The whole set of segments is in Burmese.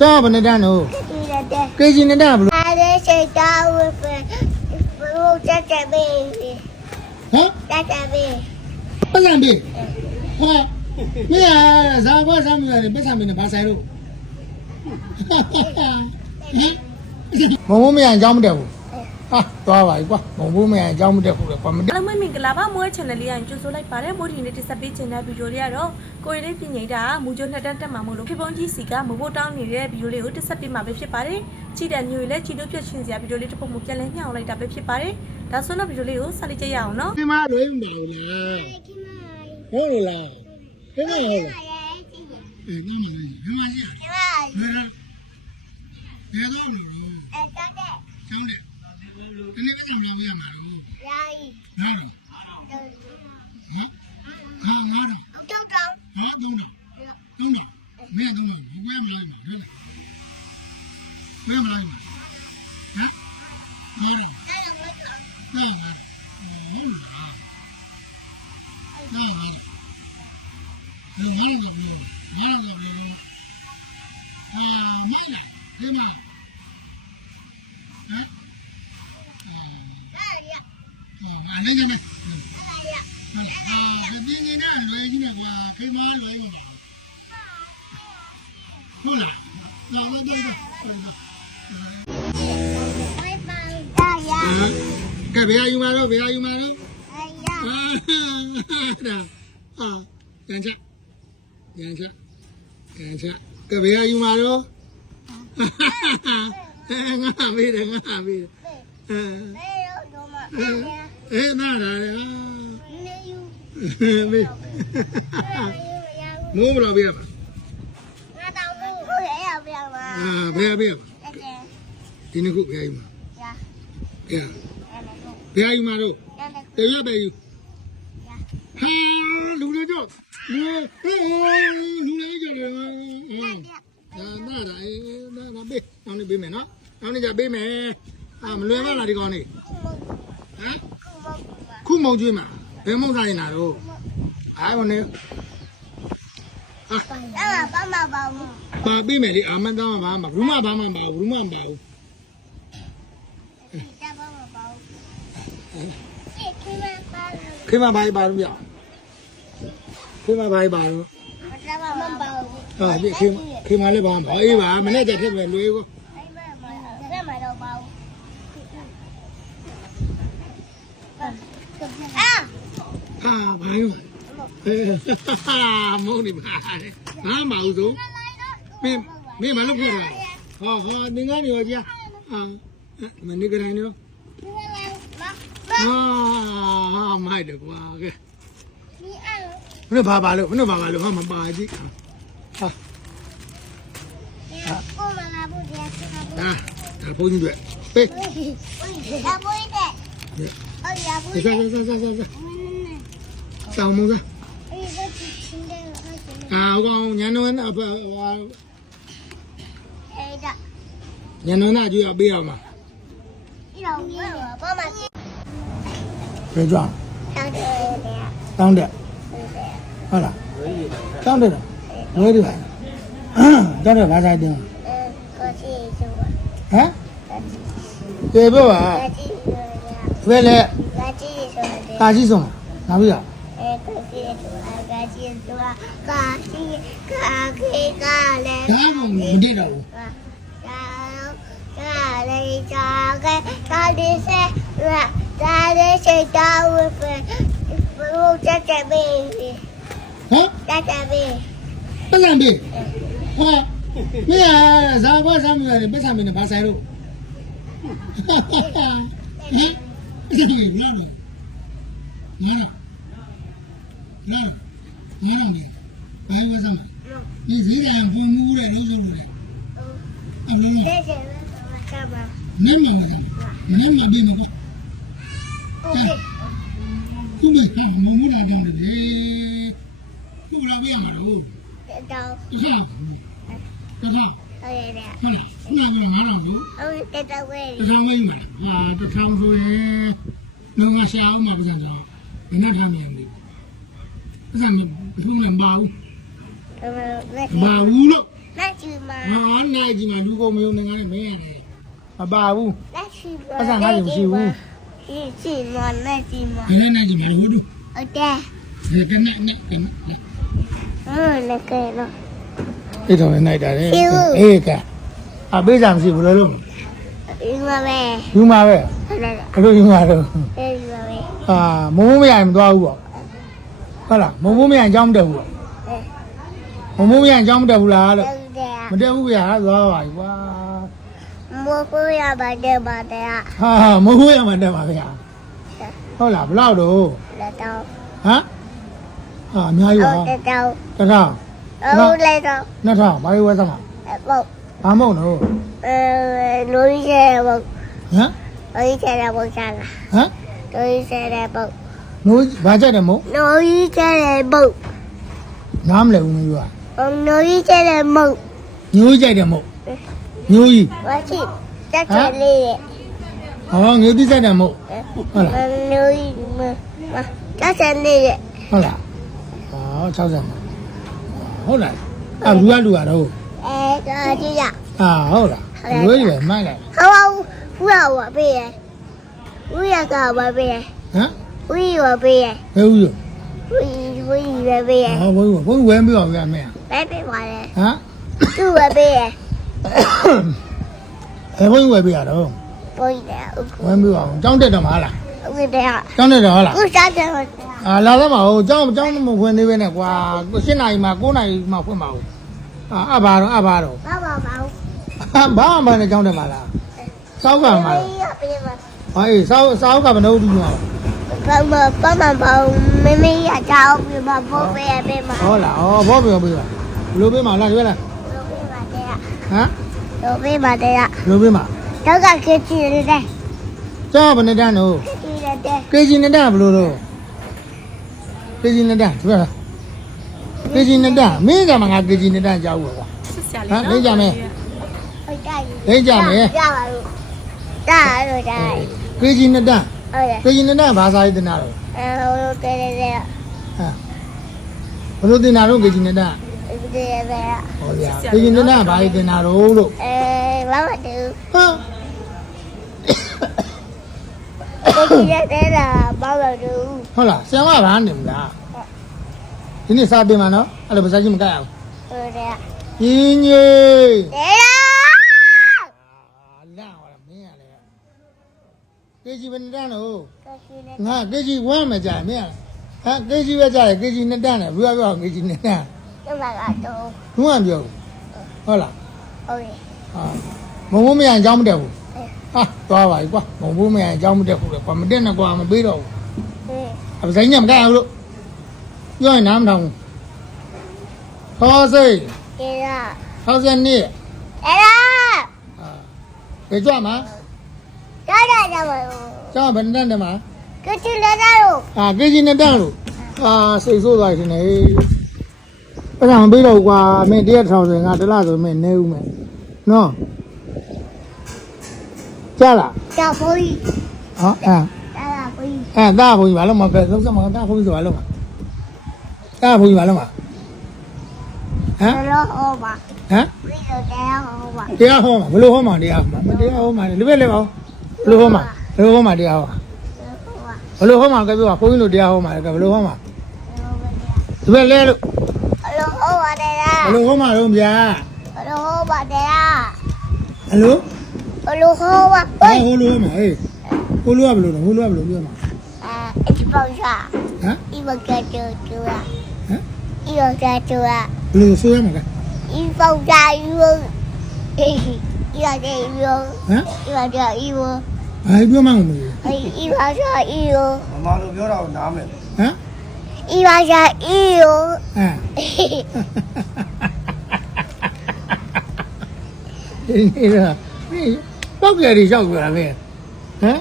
ကျောင်းကဘယ်နှစ်တန်းလို့ Tira ကေဂျီနှစ်တန်းကဘယ်လို Ada cerita apa? Perlu cacat baby. ဟမ် Cacat baby. ပတ်စံပေးဟောမင်းကဇာဘဆမ်းရတယ်ပတ်စံပေးနေဘာဆိုင်လို့ဟမ်မုံမမရအကြောင်းမတက်ဘူး ဟာသွားပါပြီကွာမုံဘူးမရအကြောင်းမတက်ဘူးလေကွာမတက်အားလုံးပဲမင်္ဂလာပါမွေး channel လေးရရင်ကြိုဆိုလိုက်ပါတယ်မိုးဒီနေ့တက်ဆက်ပေးချင်တဲ့ဗီဒီယိုလေးကတော့ကိုရီလေးပြင်နေတာမူကျိုနှစ်တန်းတက်မှာမို့လို့ခေပုံကြီးစီကမဖို့တောင်းနေတဲ့ဗီဒီယိုလေးကိုတက်ဆက်ပေးမှာပဲဖြစ်ပါတယ်ကြည့်တဲ့မျိုးလေးကြည့်လို့ပြည့်ရှင်စရာဗီဒီယိုလေးတစ်ပုဒ်မှပြန်လဲညှောင်းလိုက်တာပဲဖြစ်ပါတယ်ဒါဆိုတော့ဗီဒီယိုလေးကိုဆက်လိုက်ကြရအောင်နော်ဒီမှာလွေးမတယ်လားဟုတ်လားဟုတ်လားဟုတ်လားအေးမမလေးဒီမှာကြီးဘယ်ဘယ်တော့မလို့ကျောင်းတယ် ဒီနေ့ပဲဆောင်လို့ရမှာလို့ငါတော့ဟမ်ငါငါတော့ငါတော့တော့တော့မင်းတော့ဘယ်မလိုက်မှာလဲဘယ်မလိုက်မှာဟမ်ငါတော့ငါငါဟုတ်လားငါငါငါတော့ငါတော့ငါတော့အာမင်းလားဒီမှာဟမ် အဲ့ဒါလည်းဟာဟာဒီနေ့နဲ့လွယ်ကြီးနဲ့ကွာခိမလွယ်ကြီးဟုတ်လားလာလာတော့ဟုတ်လားကဲဘယ်အယူမှာတော့ဘယ်အယူမှာတော့အာဒါအာညချည ချညချကဲဘယ်အယူမှာတော့ငါမေးတယ်ငါမေးတယ်အဲနားလာတယ်မေးမိုးမလို့ပြရမှာအာဘယ်ဘယ်ဒီနေ့ခုဘယ်အယူမှာဘယ်ဘယ်အယူမှာတော့တရွက်ပဲယူဟာလူတွေကြောလူဟေးလူတွေကြောတယ်ဟာနားတာအေးနားနားပေးနောက်နေ့ပေးမယ်နော်နောက်နေ့ကျပေးမယ်အာမလွယ်ပါလားဒီကောင်နေ ဟမ်ခုမုံကျွေးမှာဘယ်မုံစားရင်လာတော့အားမနေပါပေးမယ်လေအာမန်သားမှာဘာမှဘူးမဘာမှမပါဘူးဘူးမမပါဘူးခေမဘာဘာလို့ပြခေမဘာဘာလို့ဟာဒီခေခေမလည်းဘာမှအေးပါမနေ့ကထည့်မယ်လွေးကိုဟာဘာလို့ဟာ မုန်းနေပါဘာမှမဟုတ်ဆိုမင်းမင်းမလုပ်ခဲ့တာဟောဟောနေငါနေရောကြာဟာမနေကြတိုင်းနော်ဟာမိုက်တယ်ကွာကဲမင်းဘာဘာလို့မင်းဘာဘာလို့ဟာမပါကြည့်ဟာဒါဒါဘုန်းကြီးတွေပေးစားစားစားစားစားစောင်းမစား အာကောင်ညနေနာဟာညနေနာကြည့်ရပေးအောင်ပါပြေကြအောင်တောင်းတယ်ဟုတ်လားတောင်းတယ်ဝဲတယ်ပါတောင်းတယ်ဘာသာတင်ဟမ်ပြေပြောပါဝဲလေကာကြီးဆုံးလာပြီ လားဒါကောင်မတိတော့ဘူးဟမ်ပတ်စံပေးဟောမင်းကဇာဘဆမ်းရတယ်ပတ်စံပေးနေဘာဆိုင်လို့ဟမ်ဒီလာလို့လာလာလာနေ ဘာဝဆမ်းဒီဈေးတိုင်းပုံမှုတဲ့လုံးစုံလို့လေအမေနင်းမမနင်းမပြီးမကူခုမဟမ်မမှုလာတယ်လေခုလာပြမှာတော့ဟာတခါဟုတ်လားခုနကငါတော့ဘူးတခါမင်းမလားဟာတခါဆိုရင်လုံးဝဆရာအောင်မှာပတ်စံတော့ဘယ်နဲ့ထားမြင်ပြီပတ်စံဘယ်လိုလဲမပါဘူး မာဘူးလို့လက်ချီမာဟာနိုင်ကြီးငါလူကုန်မယုံနေငါနဲ့မင်းရတယ်မပါဘူးလက်ချီမာအစားငါ့ကိုမရှိဘူးဒီချီမာလက်ချီမာဒီနေ့နိုင်ကြီးငါလို့ဟုတ်တယ်ဟုတ်တယ်ဒီကနေ့နေ့ကနေ့ဟုတ်လည်းကဲတော့အဲ့တော့လည်းနိုင်တာလေအေးကအပေးစားမရှိဘူးလို့လို့ယူမှာပဲယူမှာပဲဟုတ်လားဘလို့ယူမှာတော့အေးယူမှာပဲအာမမိုးမရရင်မသွားဘူးပေါ့ဟုတ်လားမမိုးမရရင်ကြောင်းမတက်ဘူးပေါ့ မမိုးရအကြောင်းမတက်ဘူးလားလို့မတက်ဘူးဗျာသွားပါပြီကွာမိုးကိုရပါတက်ပါတရားဟာမိုးကိုရမှတက်ပါဗျာဟုတ်လားဘလောက်တော့လက်တော့ဟမ်ဟာအများကြီးပါတက်တော့တက်တော့ဟုတ်လက်တော့နှစ်ထောင်ဘာလို့ဝယ်သမှာပေါ့ဘာမဟုတ်တော့အဲလူကြီးရဲ့ပေါ့ဟမ်လူကြီးရဲ့ပေါ့စားလားဟမ်လူကြီးရဲ့ပေါ့နိုးဘာကြက်တယ်မို့နိုးကြီးရဲ့ပေါ့နားမလည်ဘူးမင်းက Um, no, you said a moat. ညိုးကြီးကြိုက်တယ်မဟုတ်ညိုးကြီး What's it? That's Huh? a lady. ဟောငိုးတိကြိုက်တယ်မဟုတ် Um, Hold on. no, you. ma- ma- That's a lady. ဟုတ်လားဟော60မှာဟုတ်လားအလူကလူကတော့ Eh, uh, do that. အာဟုတ်လားငိုးကြီးပဲမိုက်လိုက် How about who are what be? We are going to be. ဟမ် We will be. ဘယ်ဦးရော We ဦးရဝပေးရဲ့ဟောဘုန်းဘုန်းဝဲမပြောဘူးကမင်းဘယ်ပေးပါလဲဟမ်သူ့ဝပေးရဲ့အဲဘုန်းဝဲပြရတော့ပေါ်တယ်ဦးဝဲမပြောအောင်ကြောင်းတက်တော့မလားဦးတဲ့ဟာကြောင်းတက်တော့ဟုတ်လားဦးစားတယ်ဟောအာလာသမှာဟိုကြောင်းကြောင်းမဖွင့်သေးပဲနဲ့ကွာ7နာရီမှ9နာရီမှဖွင့်မှာဟုတ်အာအဘာတော့အဘာတော့ဘာဘာဘာဘာမှမနဲ့ကြောင်းတက်မှာလားစောက်ကမှာလားရပေးမှာဟာအေးစောက်စောက်ကဘယ်နှုတ်တူမှာ ဘာမဘာမဘာမမေရချောင်းပြမပေါ်ပေးရပေးမှာဟုတ်လားဩဘောပြောပြပါဘလို့ပေးမှာလားရွေးလားလို့ပေးပါတဲ့ဟမ်လို့ပေးပါတဲ့ဘလို့ပေးမှာတော့ကခေချီတဲ့ကျောင်းဘယ်နှစ်တန်းတော့ခေချီတဲ့ကေဂျီနှစ်တန်းဘလို့တော့ကေဂျီနှစ်တန်းတွေ့လားကေဂျီနှစ်တန်းမင်းကမှငါကေဂျီနှစ်တန်းကြောက်ဘူးကွာချစ်စရာလေးဟမ်လိမ့်ကြမယ်ဟုတ်တယ်လိမ့်ကြမယ်ရပါလို့ဒါလို့ဒါကေဂျီနှစ်တန်း ဟုတ်တယ်ကေဂျီနှစ်တန်းဘာသာရေးတင်တာတော့အဲဟိုလိုတဲတဲတဲဟမ်ဘလို့တင်တာတော့ကေဂျီနှစ်တန်းဒီတဲတဲဟောဗျာကေဂျီနှစ်တန်းဘာရေးတင်တာတော့လို့အဲဘာမတူဟာဒီတဲတဲလာဘာမတူဟုတ်လားဆရာမဘာနေမလားဒီနေ့စားပြင်မှာနော်အဲ့လိုပါစားချင်းမကြိုက်အောင်ဟုတ်တယ်ရင်းကြီးတဲ ကေဂျီဘယ်နှစ်တန်းလို့ကရှိနေငါကေဂျီ1မှာကြာမင်းရဟာကေဂျီပဲကြာတယ်ကေဂျီ2တန်းတယ်ဘယ်ပြောကေဂျီ2တန်းဒီမှာကတော့ဘူးမှပြောဟုတ်လားဟုတ်တယ်ဟာမုံဘိုးမရအကြောင်းမတက်ဘူးဟာသွားပါပြီကွာမုံဘိုးမရအကြောင်းမတက်ဘူးလေကွာမတက်နဲ့ကွာမပေးတော့ဘူးဟဲ့အပဇိုင်းညမကြအောင်လို့ပြောရင်နားမထောင်ဘူးဟောစိတ်တဲလာ60နှစ်တဲလာဟာဘယ်ကြွမှာ ဒါဒါဒါမလို့ကျောင်းဘယ်နှစ်တန်းတယ်မှာကချီလာတော့အာကေဂျီ2တန်းလို့အာစိတ်ဆိုးသွားရှင်နေအဲ့ဒါမပေးတော့ဘူးကွာမင်း100ထောင်ဆိုငါတစ်လားဆိုမင်းနေဦးမယ်နော်ကြားလားကြောက်ဖို့ကြီးဟောအာဒါလာဖို့ကြီးအဲတာဘုံကြီးဘာလို့မကဲလုံးစမတာဘုံကြီးဆိုဘာလို့မတာဘုံကြီးဘာလို့မဟမ်တော့ဟောပါဟမ်ပြီးတော့တဲဟောပါတရားဟောမှာဘယ်လိုဟောမှာတရားဟောမှာမတရားဟောမှာလေဘယ်လဲပါ ဘလို့ဟောမှာဘလို့ဟောမှာတရားဟောဘလို့ဟောမှာကပြောပါဘုန်းကြီးတို့တရားဟောမှာကဘလို့ဟောမှာဒီဘက်လဲလို့ဘလို့ဟောပါတရားဘလို့ဟောမှာတော့ဗျာဘလို့ဟောပါတရားဟယ်လိုဘလို့ဟောပါဟေးဟိုလိုဟောမှာဟေးဟိုလိုကဘလို့ဟိုလိုကဘလို့ပြောမှာအဲဒီပေါ့ရှာဟမ်ဒီဘက်ကတူတူဟမ်ဒီဘက်ကတူဘလို့ဆိုရမှာကဒီပေါ့ရှာယူဟေး ဒီရတဲ့ယူ ဟမ် ဒီရတဲ့ယူ ဘာပြောမှမလို့ အေးဒီပါရှာယူ မမလိုပြောတာကိုနားမယ် ဟမ် ဒီပါရှာယူ အဲဒီတော့ဒီပောက်ကြရီလျှောက်ကြတာပဲဟမ်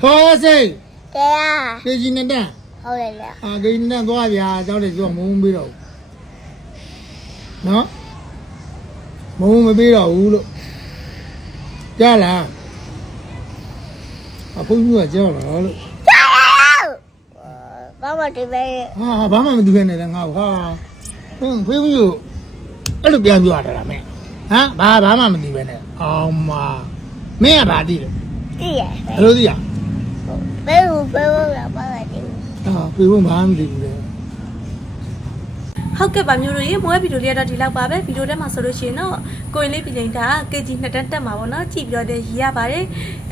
ထောစိတ် တရား ကေဂျီနဲ့တန်း ဟုတ်တယ်လား အာကေဂျီနဲ့တန်းသွားဗျာအเจ้าတွေကြောက်မုန်းပြီးတော့နော်မုန်းမပြီးတော့ဘူးလို့ ကြားလားအဖိုးကြီးကကြောက်တော့လို့ဘာမှဒီပဲဟာဘာမှမသိခဲ့နဲ့ငါ့ဟာဟင်းဖေးဘူးအဲ့လိုပြန်ပြောရတာလားမင်းဟမ်ဘာဘာမှမသိပဲနဲ့အောင်မမင်းကဘာသိလဲသိရဘယ်လိုသိရဘယ်လိုဘယ်လိုလာပါလဲဒီအာပြေဖို့ဘာမှမသိဘူးလေ ဟုတ်ကဲ့ပါမျိုးတို့ရေမွေးဗီဒီယိုလေးကတော့ဒီလောက်ပါပဲဗီဒီယိုထဲမှာဆိုလို့ရှိရင်တော့ကိုရင်လေးပြည်နေတာ KG နှစ်တန်းတက်မှာပေါ့နော်ကြည့်ပြီးတော့ရည်ရပါတယ်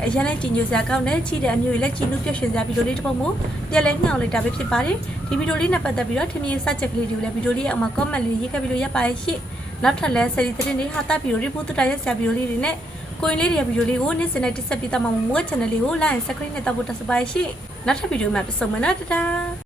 အရင်လည်းကြည်ညိုစရာကောင်းတယ်ချီတဲ့အမျိုးကြီးလည်းကြည်လို့ပြည့်ရှင်စရာဗီဒီယိုလေးတစ်ပုဒ်မို့ပြန်လဲညှောင်းလိုက်တာပဲဖြစ်ပါတယ်ဒီဗီဒီယိုလေးနဲ့ပတ်သက်ပြီးတော့ထင်မြင်စချက်ကလေးတွေကိုလည်းဗီဒီယိုလေးရဲ့အောက်မှာ comment လေးရေးခဲ့ပြီးလို့ရပါရဲ့ရှင့်နောက်ထပ်လည်းဆယ်ဒီသတင်းတွေဟာတာဗီဒီယိုတွေပို့တူတာရဲ့ဆရာဗီဒီယိုလေးတွေနဲ့ကိုရင်လေးတွေရဲ့ဗီဒီယိုလေးကိုနေ့စဉ်နဲ့တက်ဆက်ပြီးတော့မှမွေး channel လေးကို like and subscribe နဲ့တောက်ဖို့တက်စပါရဲ့ရှင့်နောက်ထပ်ဗီဒီယိုမှာပြန်ဆုံမယ်နော်တတား